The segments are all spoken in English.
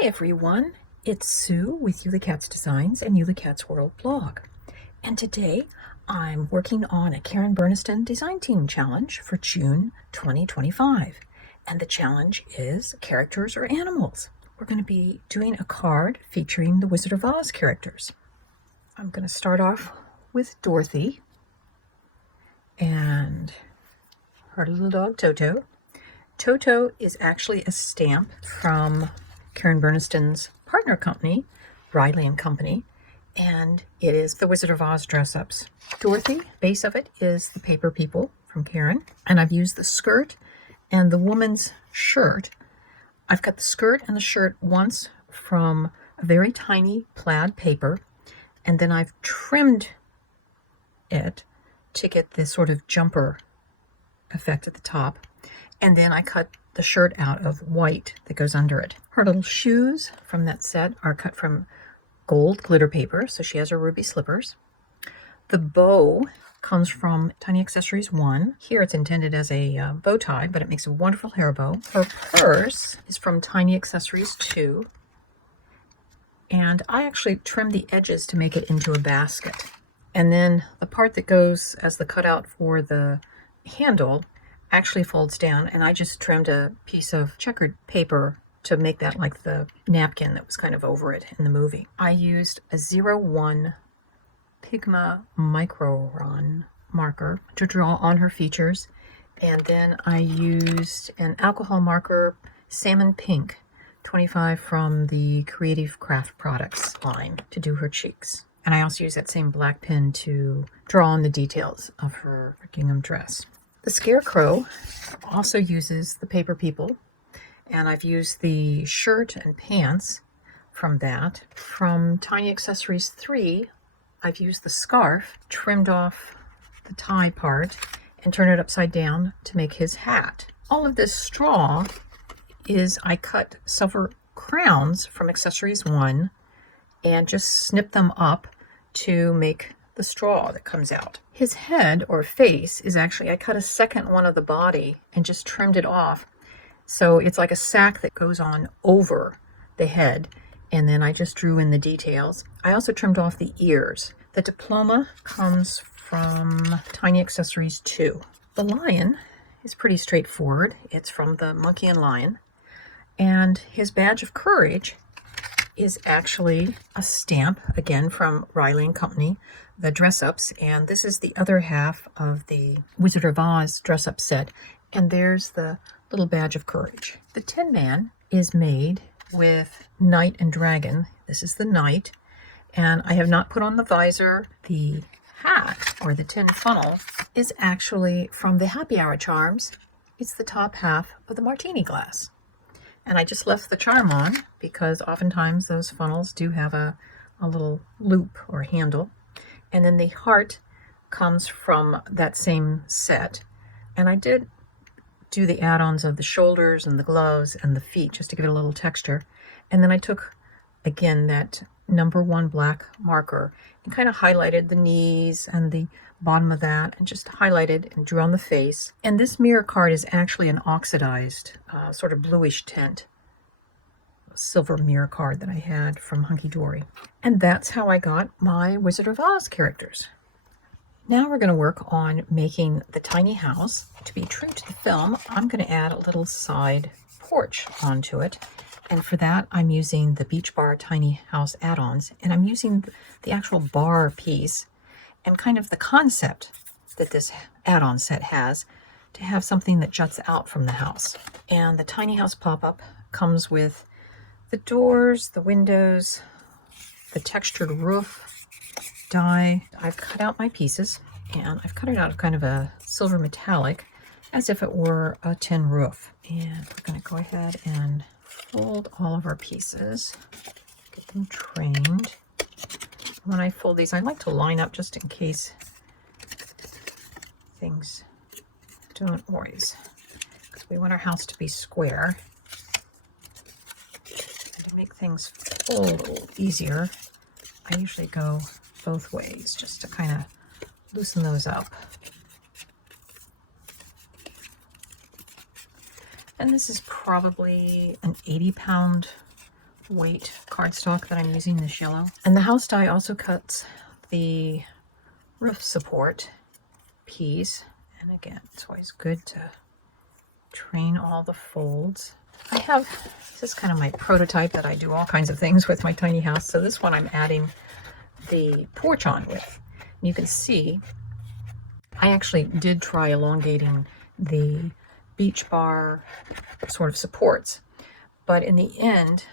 Hi everyone, it's Sue with Ully Cat's Designs and Ully Cat's World blog. And today I'm working on a Karen Burniston Design Team challenge for June 2025. And the challenge is characters or animals. We're going to be doing a card featuring the Wizard of Oz characters. I'm going to start off with Dorothy and her little dog Toto. Toto is actually a stamp from Karen Burniston's partner company, Riley and Company, and it is the Wizard of Oz dress-ups. Dorothy, base of it is the Paper People from Karen, and I've used the skirt and the woman's shirt. I've cut the skirt and the shirt once from a very tiny plaid paper, and then I've trimmed it to get this sort of jumper effect at the top. And then I cut the shirt out of white that goes under it. Her little shoes from that set are cut from gold glitter paper, so she has her ruby slippers. The bow comes from Tiny Accessories 1. Here it's intended as a bow tie, but it makes a wonderful hair bow. Her purse is from Tiny Accessories 2. And I actually trimmed the edges to make it into a basket. And then the part that goes as the cutout for the handle actually folds down, and I just trimmed a piece of checkered paper to make that like the napkin that was kind of over it in the movie. I used a 01 Pigma Micron marker to draw on her features, and then I used an alcohol marker, Salmon Pink 25 from the Creative Craft Products line, to do her cheeks. And I also used that same black pen to draw on the details of her gingham dress. The Scarecrow also uses the Paper People, and I've used the shirt and pants from that. From Tiny Accessories 3, I've used the scarf, trimmed off the tie part, and turned it upside down to make his hat. All of this straw is I cut silver crowns from Accessories 1 and just snip them up to make the straw that comes out. His head or face is actually, I cut a second one of the body and just trimmed it off. So it's like a sack that goes on over the head, and then I just drew in the details. I also trimmed off the ears. The diploma comes from Tiny Accessories 2. The lion is pretty straightforward. It's from the Monkey and Lion. And his badge of courage is actually a stamp, again from Riley and Company, the dress-ups, and this is the other half of the Wizard of Oz dress-up set, and there's the little badge of courage. The Tin Man is made with Knight and Dragon. This is the Knight, and I have not put on the visor. The hat, or the tin funnel, is actually from the Happy Hour charms. It's the top half of the martini glass. And I just left the charm on because oftentimes those funnels do have a little loop or handle. And then the heart comes from that same set. And I did do the add-ons of the shoulders and the gloves and the feet just to give it a little texture. And then I took, again, that #1 black marker and kind of highlighted the knees and the bottom of that, and just highlighted and drew on the face. And this mirror card is actually an oxidized sort of bluish tint silver mirror card that I had from Hunky Dory. And that's how I got my Wizard of Oz characters. Now we're going to work on making the tiny house. To be true to the film, I'm going to add a little side porch onto it. And for that, I'm using the Beach Bar Tiny House add-ons, and I'm using the actual bar piece and kind of the concept that this add-on set has to have something that juts out from the house. And the tiny house pop-up comes with the doors, the windows, the textured roof die. I've cut out my pieces, and I've cut it out of kind of a silver metallic as if it were a tin roof. And we're going to go ahead and fold all of our pieces, get them trained. When I fold these, I like to line up just in case things don't always, because we want our house to be square. And to make things fold a little easier, I usually go both ways just to kind of loosen those up. And this is probably an 80-pound weight cardstock that I'm using, this yellow. And the house die also cuts the roof support piece. And again, it's always good to train all the folds. This is kind of my prototype that I do all kinds of things with my tiny house. So this one I'm adding the porch on with. And you can see I actually did try elongating the beach bar sort of supports, but in the end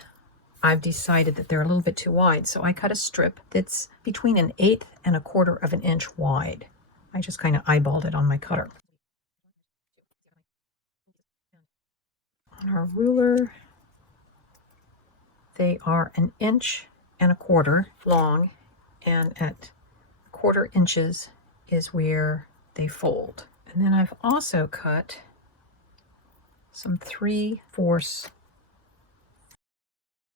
I've decided that they're a little bit too wide, so I cut a strip that's between 1/8 and 1/4 of an inch wide. I just kind of eyeballed it on my cutter. On our ruler, they are 1.25 inches long, and at 1/4 inches is where they fold. And then I've also cut some 3/4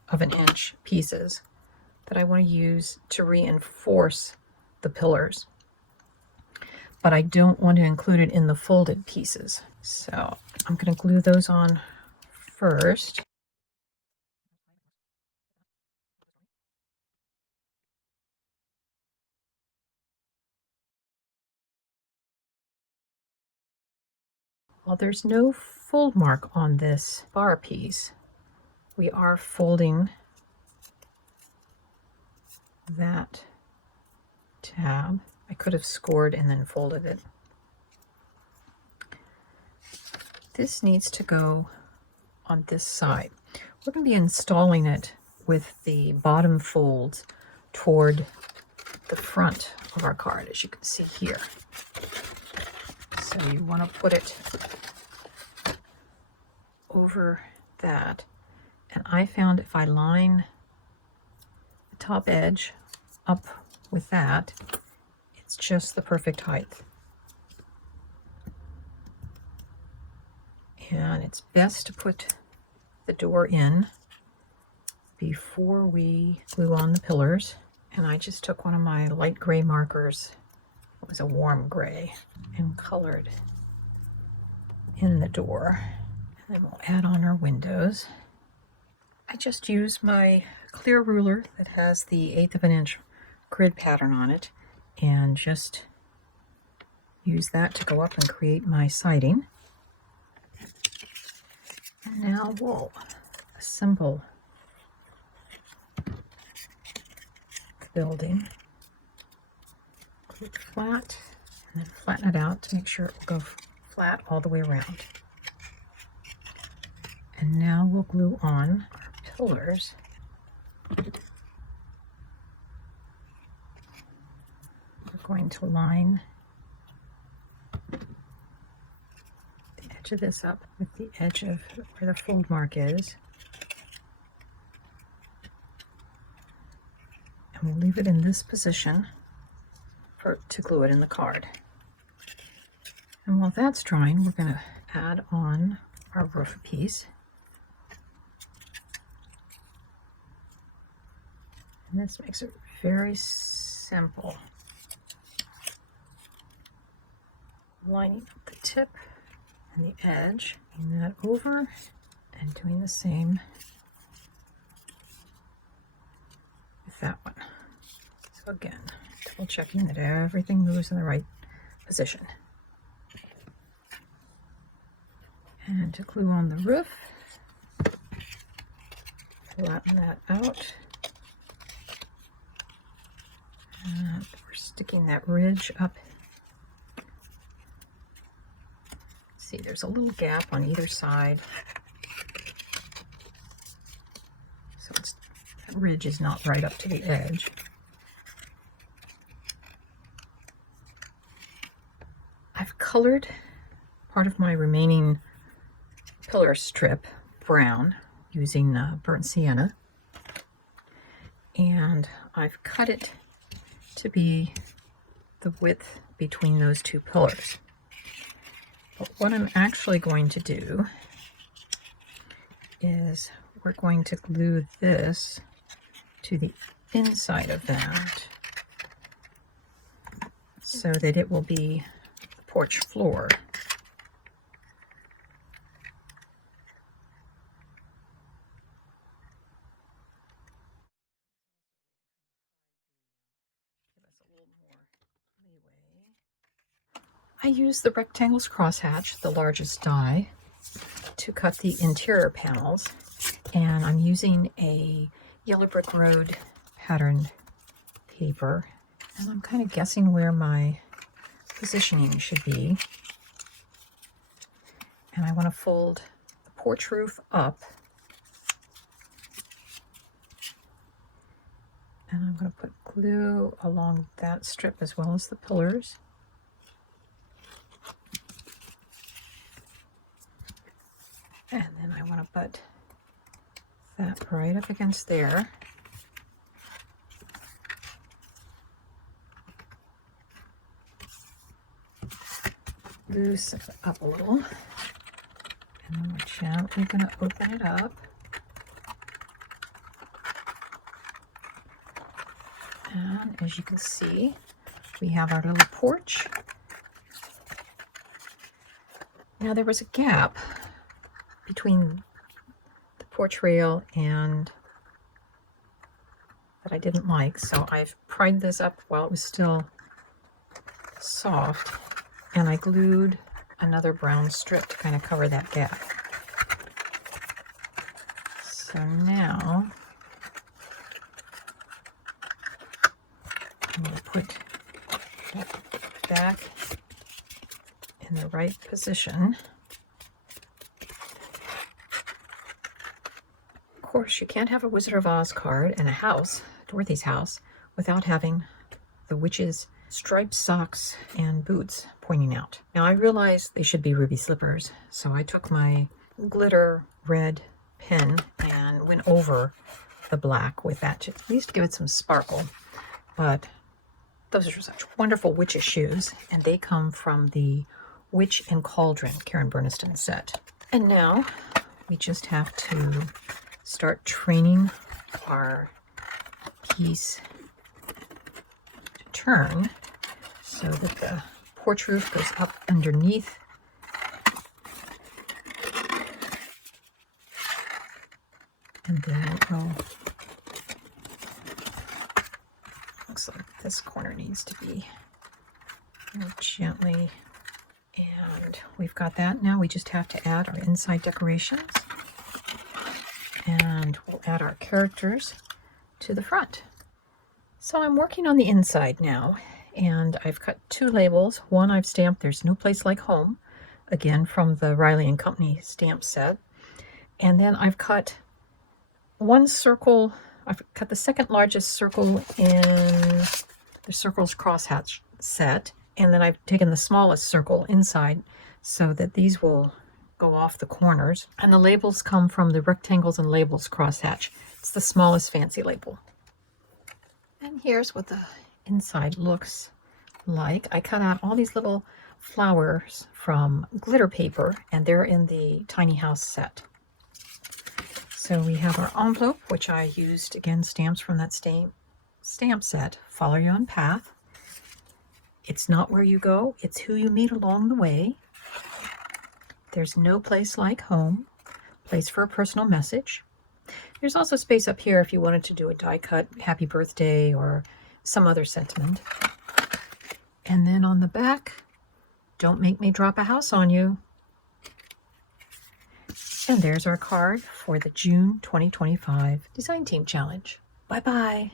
of an inch pieces that I want to use to reinforce the pillars. But I don't want to include it in the folded pieces. So I'm going to glue those on first. While there's no fold mark on this bar piece, we are folding that tab. I could have scored and then folded it. This needs to go on this side. We're going to be installing it with the bottom folds toward the front of our card, as you can see here. So you want to put it over that. And I found if I line the top edge up with that, it's just the perfect height. And it's best to put the door in before we glue on the pillars. And I just took one of my light gray markers, it was a warm gray, and colored in the door. And then we'll add on our windows. I just used my clear ruler that has the 1/8 of an inch grid pattern on it, and just use that to go up and create my siding. And now we'll assemble the building. Glue it flat, and then flatten it out to make sure it will go flat all the way around. And now we'll glue on our pillars. We're going to line the edge of this up with the edge of where the fold mark is. And we'll leave it in this position to glue it in the card. And while that's drying, we're going to add on our roof piece. And this makes it very simple. Lining up the tip and the edge, bring that over, and doing the same with that one. So again, double checking that everything moves in the right position. And to glue on the roof, flatten that out. And we're sticking that ridge up. See, there's a little gap on either side. So that ridge is not right up to the edge. I've colored part of my remaining pillar strip brown using burnt sienna, and I've cut it to be the width between those two pillars. But what I'm actually going to do is we're going to glue this to the inside of that so that it will be the porch floor. I use the rectangles crosshatch, the largest die, to cut the interior panels, and I'm using a Yellow Brick Road patterned paper, and I'm kind of guessing where my positioning should be. And I want to fold the porch roof up, and I'm going to put glue along that strip as well as the pillars. And then I want to put that right up against there. Loosen it up a little. And then we're gently going to open it up. And as you can see, we have our little porch. Now there was a gap between the porch rail and that I didn't like, so I've pried this up while it was still soft, and I glued another brown strip to kind of cover that gap. So now I'm going to put that back in the right position. Of course, you can't have a Wizard of Oz card and a house, Dorothy's house, without having the witch's striped socks and boots pointing out. Now I realized they should be ruby slippers, so I took my glitter red pen and went over the black with that to at least give it some sparkle. But those are such wonderful witch's shoes, and they come from the Witch and Cauldron Karen Burniston set. And now we just have to start training our piece to turn so that the porch roof goes up underneath. And then we'll, looks like this corner needs to be gently, and we've got that. Now we just have to add our inside decorations, and we'll add our characters to the front. So I'm working on the inside now, and I've cut 2 labels. One I've stamped "There's No Place Like Home," again from the Riley & Company stamp set. And then I've cut one circle. I've cut the second largest circle in the Circles Crosshatch set, and then I've taken the smallest circle inside so that these will go off the corners. And the labels come from the Rectangles and Labels Crosshatch. It's the smallest fancy label. And here's what the inside looks like. I cut out all these little flowers from glitter paper, and they're in the Tiny House set. So we have our envelope, which I used, again, stamps from that stamp set. Follow your own path. It's not where you go, it's who you meet along the way. There's no place like home. Place for a personal message. There's also space up here if you wanted to do a die cut, happy birthday, or some other sentiment. And then on the back, don't make me drop a house on you. And there's our card for the June 2025 Design Team Challenge. Bye-bye.